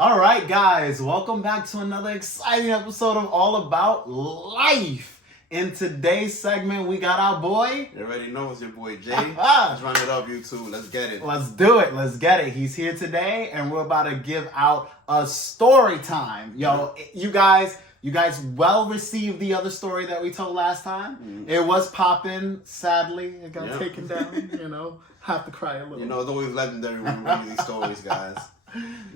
All right, guys, welcome back to another exciting episode of All About Life. In today's segment, we got our boy. You already know it's your boy Jay. Let's run it up, you two. Let's get it. Let's do it. Let's get it. He's here today, and we're about to give out a story time. Yo, you guys well received the other story that we told last time. It was popping. Sadly, it got taken down. Have to cry a little. It's always legendary when we read these stories, guys.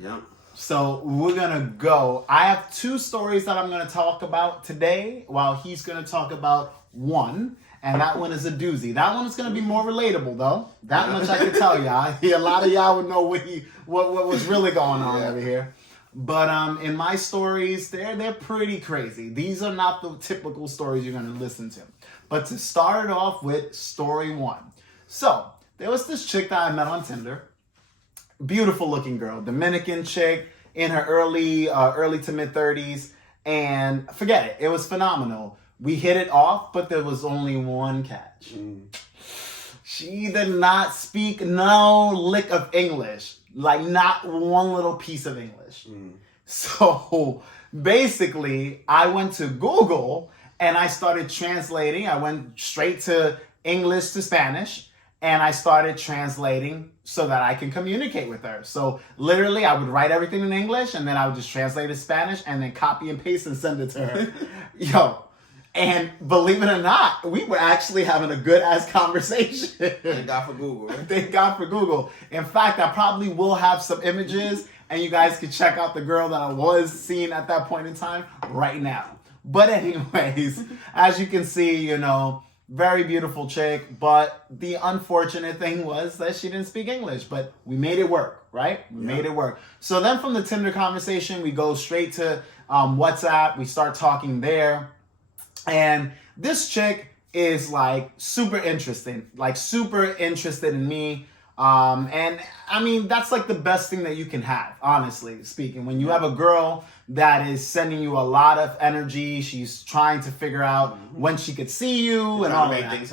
Yep. So we're going to go. I have two stories that I'm going to talk about today, while he's going to talk about one. And that one is a doozy. That one is going to be more relatable, though. That much I can tell y'all. A lot of y'all would know what was really going on over here. But in my stories, they're pretty crazy. These are not the typical stories you're going to listen to. But to start it off with story one. So there was this chick that I met on Tinder. Beautiful looking girl, Dominican chick in her early to mid 30s, and forget it, it was phenomenal. We hit it off, but there was only one catch. She did not speak no lick of English, like not one little piece of English. So basically, I went to Google and I started translating. I went straight to English to Spanish. And I started translating so that I can communicate with her. So literally, I would write everything in English, and then I would just translate it to Spanish, and then copy and paste and send it to her. Yo, and believe it or not, we were actually having a good-ass conversation. Thank God for Google. Right? Thank God for Google. In fact, I probably will have some images, and you guys can check out the girl that I was seeing at that point in time right now. But anyways, as you can see, very beautiful chick, but the unfortunate thing was that she didn't speak English, but we made it work, right? We made it work. So then from the Tinder conversation, we go straight to WhatsApp. We start talking there. And this chick is super interested in me. And I mean, that's the best thing that you can have, honestly speaking. When you have a girl that is sending you a lot of energy, she's trying to figure out when she could see you and all that.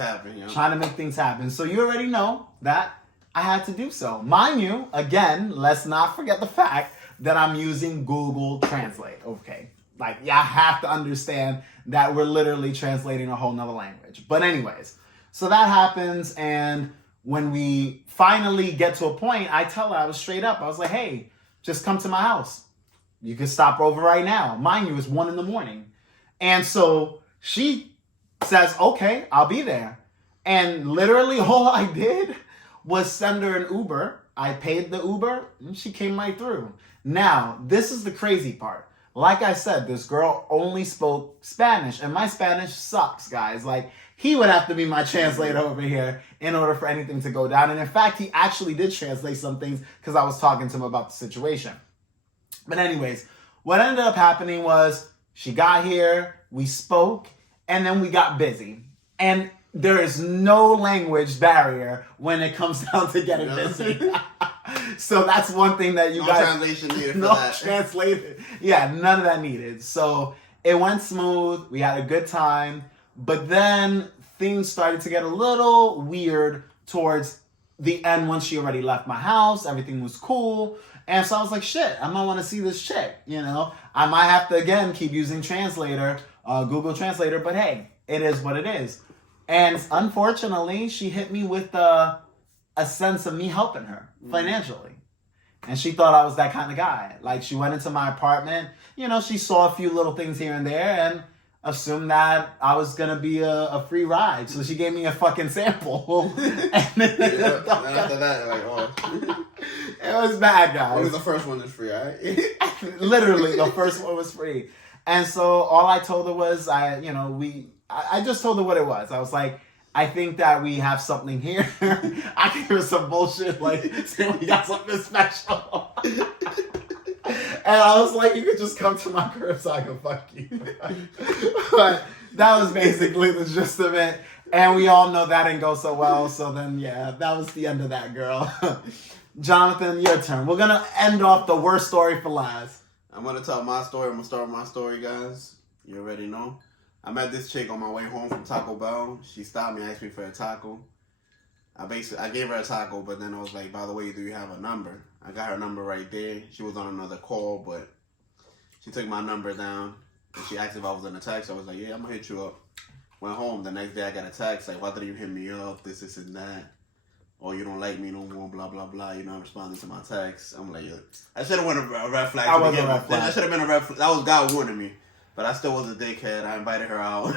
Trying to make things happen. So you already know that I had to do so. Mind you, again, let's not forget the fact that I'm using Google Translate, okay? Y'all have to understand that we're literally translating a whole nother language. But anyways, so that happens, and when we finally get to a point, I tell her, I was straight up. I was like, hey, just come to my house. You can stop over right now. Mind you, it's 1 a.m. And so she says, okay, I'll be there. And literally all I did was send her an Uber. I paid the Uber and she came right through. Now, this is the crazy part. Like I said, this girl only spoke Spanish, and my Spanish sucks, guys. He would have to be my translator over here in order for anything to go down. And in fact, he actually did translate some things because I was talking to him about the situation. But anyways, what ended up happening was she got here, we spoke, and then we got busy. And there is no language barrier when it comes down to getting busy. So that's one thing that you guys... translation needed for no that. translated. Yeah, none of that needed. So it went smooth. We had a good time. But then things started to get a little weird towards the end once she already left my house. Everything was cool. And so I was like, shit, I might want to see this chick, I might have to, again, keep using Translator, Google Translator. But hey, it is what it is. And unfortunately, she hit me with a sense of me helping her financially. And she thought I was that kind of guy. She went into my apartment. She saw a few little things here and there and assumed that I was going to be a free ride. So she gave me a fucking sample. And after that, it was bad, guys. Only the first one is free, right? Literally, the first one was free. And so all I told her was, I just told her what it was. I was like, I think that we have something here. I gave her some bullshit, saying we got something special. And I was like, you could just come to my crib so I can fuck you. But that was basically the gist of it. And we all know that didn't go so well. So then, yeah, that was the end of that, girl. Jonathan, your turn. We're going to end off the worst story for last. I'm going to tell my story. I'm going to start with my story, guys. You already know. I met this chick on my way home from Taco Bell. She stopped me, asked me for a taco. I gave her a taco, but then I was like, by the way, do you have a number? I got her number right there. She was on another call, but she took my number down. And she asked if I was in a text. I was like, yeah, I'm gonna hit you up. Went home. The next day I got a text like, why didn't you hit me up? This, and that. Or you don't like me no more, blah, blah, blah. You're not responding to my text. I'm like, yo, I should have went a red flag. I was a red flag. That should have been a red flag. That was God warning me. But I still was a dickhead. I invited her out.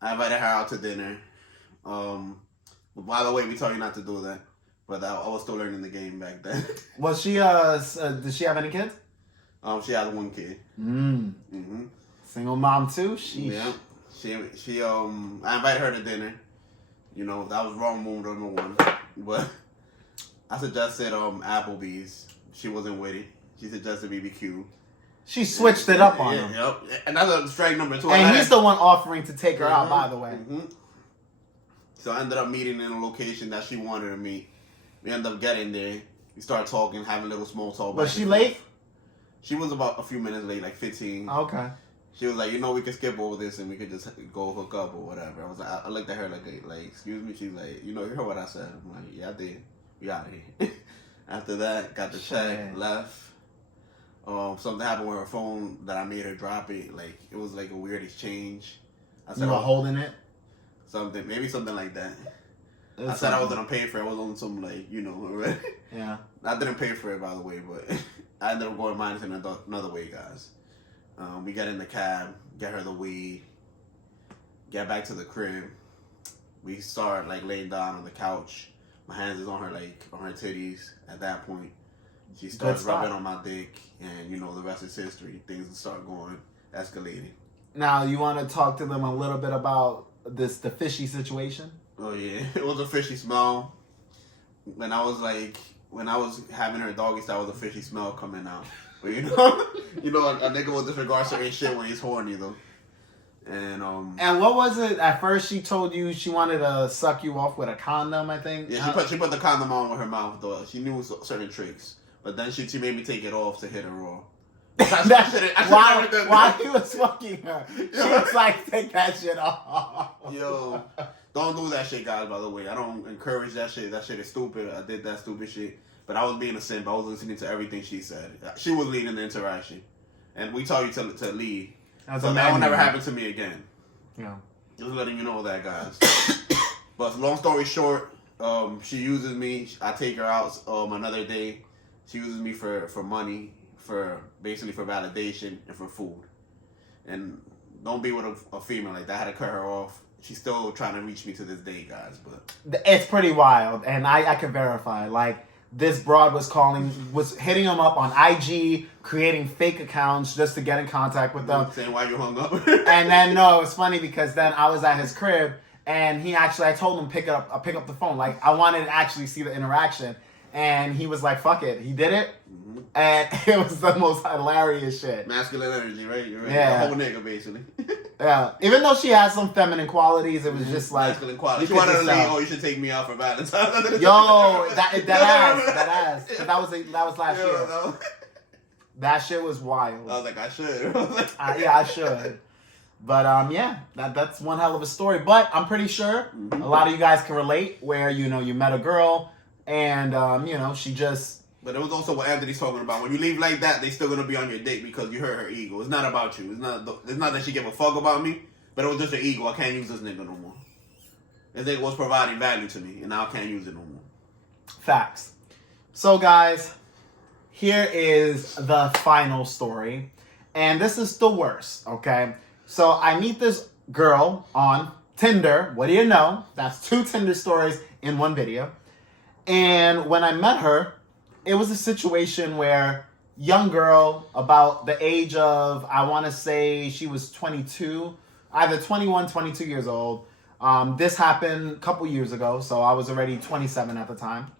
I invited her out to dinner. By the way, we told you not to do that. But I was still learning the game back then. Was she, did she have any kids? She had one kid. Mm-hmm. Single mom too? Sheesh. Yeah. She I invited her to dinner. You know, that was wrong move number one. But I suggested Applebee's. She wasn't with it. She suggested BBQ. She switched it up on him. Yep. And that's a strike number 2. And he's the one offering to take her out, by the way. So I ended up meeting in a location that she wanted to meet. We ended up getting there. We started talking, having a little small talk. Was she late? She was about a few minutes late, like 15. Okay. She was like, you know, we could skip over this and we could just go hook up or whatever. I was like, I looked at her like, excuse me. She's like, you know, you heard what I said. I'm like, yeah, I did. We out of here. After that, got the check, left. Something happened with her phone that I made her drop it. Like, it was like a weird exchange. I said, you were holding it? Maybe something like that. I said I wasn't gonna pay for it. I was on some, like, you know, right? Yeah. I didn't pay for it, by the way, but I ended up going minus in another way, guys. We got in the cab, get her the weed, get back to the crib. We start like laying down on the couch. My hands is on her titties. At that point, she starts rubbing on my dick, and you know the rest is history. Things start going escalating. Now you want to talk to them a little bit about the fishy situation? Oh yeah, it was a fishy smell. When I was having her doggy style, was a fishy smell coming out. But you know, a nigga will disregard certain shit when he's horny though. And what was it? At first, she told you she wanted to suck you off with a condom. I think. Yeah, she put the condom on with her mouth though. She knew certain tricks, but then she made me take it off to hit her raw. While he was fucking her, she was like, "Take that shit off." Yo, don't do that shit, guys. By the way, I don't encourage that shit. That shit is stupid. I did that stupid shit. But I was being a simp. I was listening to everything she said. She was leading the interaction. And we told you to lead. So that will never happen to me again. Yeah. Just letting you know that, guys. But long story short, she uses me. I take her out another day. She uses me for money, basically for validation and for food. And don't be with a female like that. I had to cut her off. She's still trying to reach me to this day, guys. But it's pretty wild. And I can verify. Like, this broad was hitting him up on IG, creating fake accounts just to get in contact with them. Saying why you hung up. And then, no, it was funny because then I was at his crib and I told him pick up the phone. Like, I wanted to actually see the interaction. And he was like, fuck it. He did it. Mm-hmm. And it was the most hilarious shit. Masculine energy, right? You're right. Yeah. A whole nigga, basically. Yeah. Even though she has some feminine qualities, it was just like... Masculine qualities. She wanted to leave, you should take me out for Valentine's. Yo, that ass. That was last year. No. That shit was wild. I was like, I should. Yeah, I should. But yeah, that's one hell of a story. But I'm pretty sure a lot of you guys can relate where, you met a girl and, she just... But it was also what Anthony's talking about. When you leave like that, they still gonna be on your dick because you hurt her ego. It's not about you. It's not that she give a fuck about me, but it was just her ego. I can't use this nigga no more. This nigga was providing value to me, and now I can't use it no more. Facts. So guys, here is the final story. And this is the worst, okay? So I meet this girl on Tinder. What do you know? That's 2 Tinder stories in one video. And when I met her, it was a situation where young girl about the age of, I want to say she was 22, either 21, 22 years old. This happened a couple years ago, so I was already 27 at the time.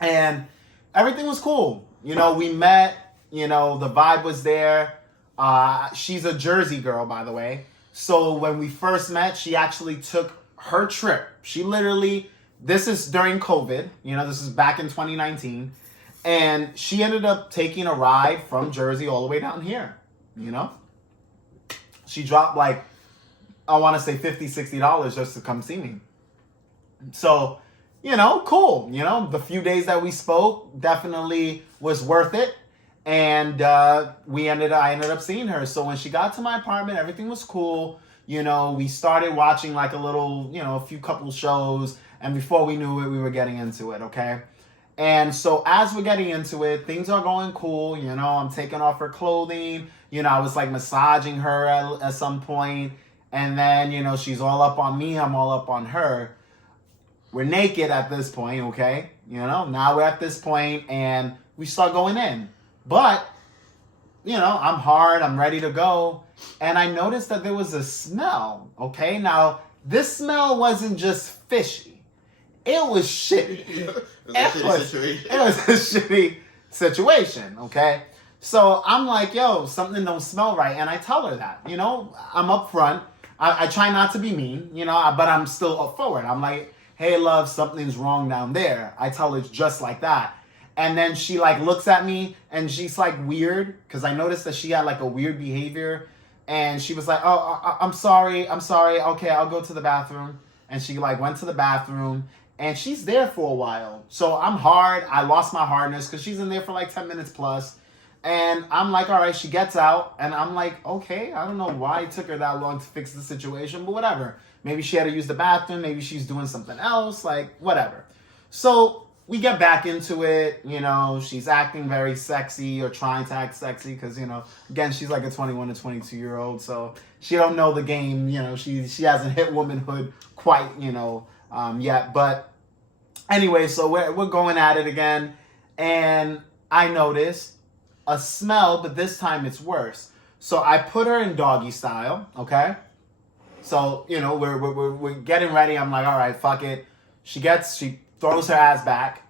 And everything was cool. We met, the vibe was there. She's a Jersey girl, by the way. So when we first met, she actually took her trip. She literally, this is during COVID, this is back in 2019. And she ended up taking a ride from Jersey all the way down here, She dropped I want to say $50, $60 just to come see me. So you know, cool. You know, the few days that we spoke definitely was worth it. And I ended up seeing her. So when she got to my apartment, everything was cool. You know, we started watching like a little, you know, a few couple shows. And before we knew it, we were getting into it, okay? And so as we're getting into it, things are going cool. You know, I'm taking off her clothing. You know, I was like massaging her at some point. And then, you know, she's all up on me. I'm all up on her. We're naked at this point, okay? You know, now we're at this point and we start going in. But, you know, I'm hard. I'm ready to go. And I noticed that there was a smell, okay? Now, this smell wasn't just fishy. It was shitty. It was a shitty situation, okay? So I'm like, yo, something don't smell right. And I tell her that, you know, I'm up front. I try not to be mean, you know, but I'm still up forward. I'm like, hey, love, something's wrong down there. I tell her just like that. And then she like looks at me and she's like weird because I noticed that she had like a weird behavior. And she was like, oh, I'm sorry. Okay, I'll go to the bathroom. And she like went to the bathroom and she's there for a while. So I'm hard. I lost my hardness because she's in there for like 10 minutes plus. And I'm like, all right, she gets out. And I'm like, okay, I don't know why it took her that long to fix the situation, but whatever. Maybe she had to use the bathroom. Maybe she's doing something else, like whatever. So we get back into it. You know, she's acting very sexy or trying to act sexy because, you know, again, she's like a 21 to 22-year-old. So she don't know the game. You know, she hasn't hit womanhood quite, you know, yet. But anyway, so we're going at it again. And I noticed a smell, but this time it's worse. So I put her in doggy style, okay? So, you know, we're getting ready. I'm like, all right, fuck it. She throws her ass back.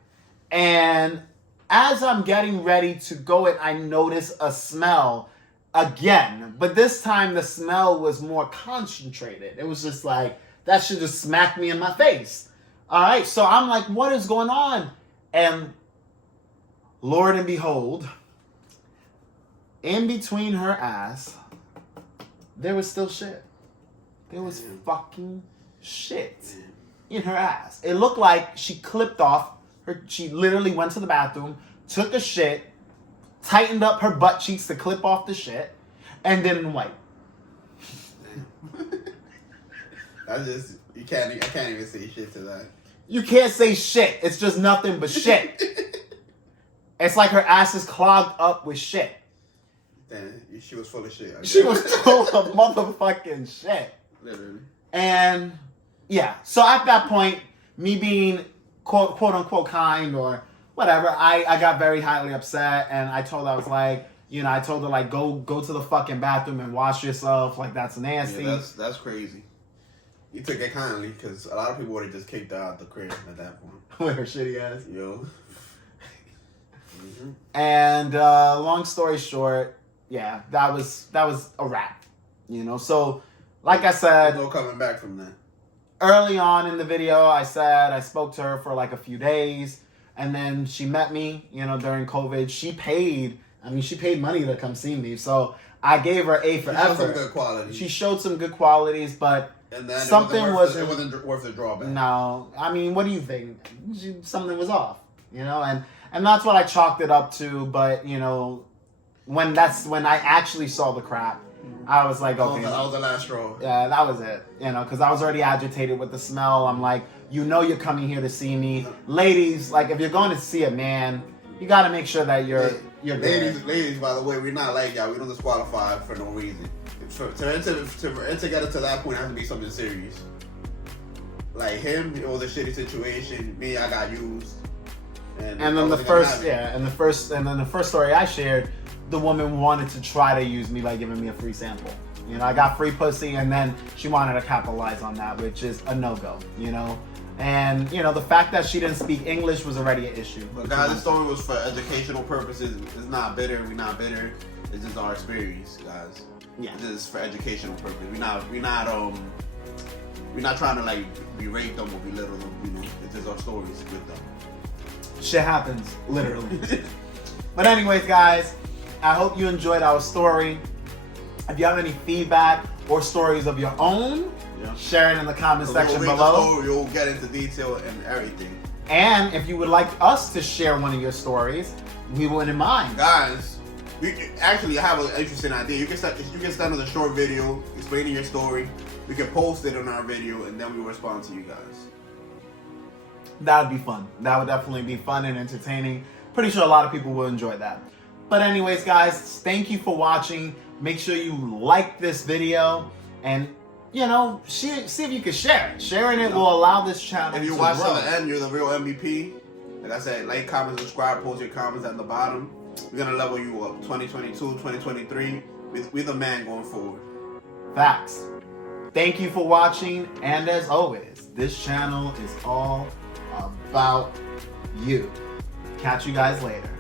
And as I'm getting ready to go in, I notice a smell again. But this time the smell was more concentrated. It was just like, that shit just smacked me in my face. All right, so I'm like, what is going on? And Lord and behold, in between her ass, there was still shit. There was fucking shit in her ass. It looked like she clipped off her. She literally went to the bathroom, took a shit, tightened up her butt cheeks to clip off the shit, and didn't wipe. I can't even say shit to that. You can't say shit. It's just nothing but shit. It's like her ass is clogged up with shit. Damn, she was full of shit. She was full of motherfucking shit. Literally. And yeah, so at that point, me being quote unquote kind or whatever, I got very highly upset and I told her, I was like, you know, I told her like go to the fucking bathroom and wash yourself, like that's nasty. Yeah, that's crazy. You took it kindly because a lot of people would have just kicked her out the crib at that point. With her shitty ass. Yo. Mm-hmm. And long story short, yeah, that was a wrap. You know, so like I said, no coming back from that. Early on in the video, I said I spoke to her for like a few days, and then she met me, you know, during COVID. She paid money to come see me, so I gave her A for effort. She showed some good qualities. She showed some good qualities, but and then something it wasn't worth the drawback. No, I mean, what do you think? Something was off, you know, and that's what I chalked it up to. But you know, when I actually saw the crap, I was like, okay. That was the last straw. Yeah, that was it. You know, because I was already agitated with the smell. I'm like, you know you're coming here to see me. Ladies, like, if you're going to see a man, you got to make sure that you're Ladies, by the way, we're not like y'all. We don't disqualify for no reason. For it to get us to that point, it has to be something serious. Like him, it was a shitty situation. Me, I got used. And then the first story I shared, the woman wanted to try to use me by giving me a free sample. You know, I got free pussy, and then she wanted to capitalize on that, which is a no-go, you know? And, you know, the fact that she didn't speak English was already an issue. But guys, this story was for educational purposes. It's not bitter. We're not bitter. It's just our experience, guys. Yeah. This is for educational purposes. We're not trying to, like, berate them or belittle them, you know? It's just our stories with them. Shit happens, literally. But anyways, guys, I hope you enjoyed our story. If you have any feedback or stories of your own, share it in the comment section below. You'll get into detail and everything. And if you would like us to share one of your stories, we wouldn't mind. Guys, I have an interesting idea. You can send us a short video explaining your story. We can post it on our video, and then we will respond to you guys. That would be fun. That would definitely be fun and entertaining. Pretty sure a lot of people will enjoy that. But anyways, guys, thank you for watching. Make sure you like this video and, you know, see if you can share it. Sharing it will allow this channel If you to watch grow. to the end, you're the real MVP. Like I said, like, comment, subscribe, post your comments at the bottom. We're going to level you up. 2022, 2023. We're the man going forward. Facts. Thank you for watching. And as always, this channel is all about you. Catch you guys later.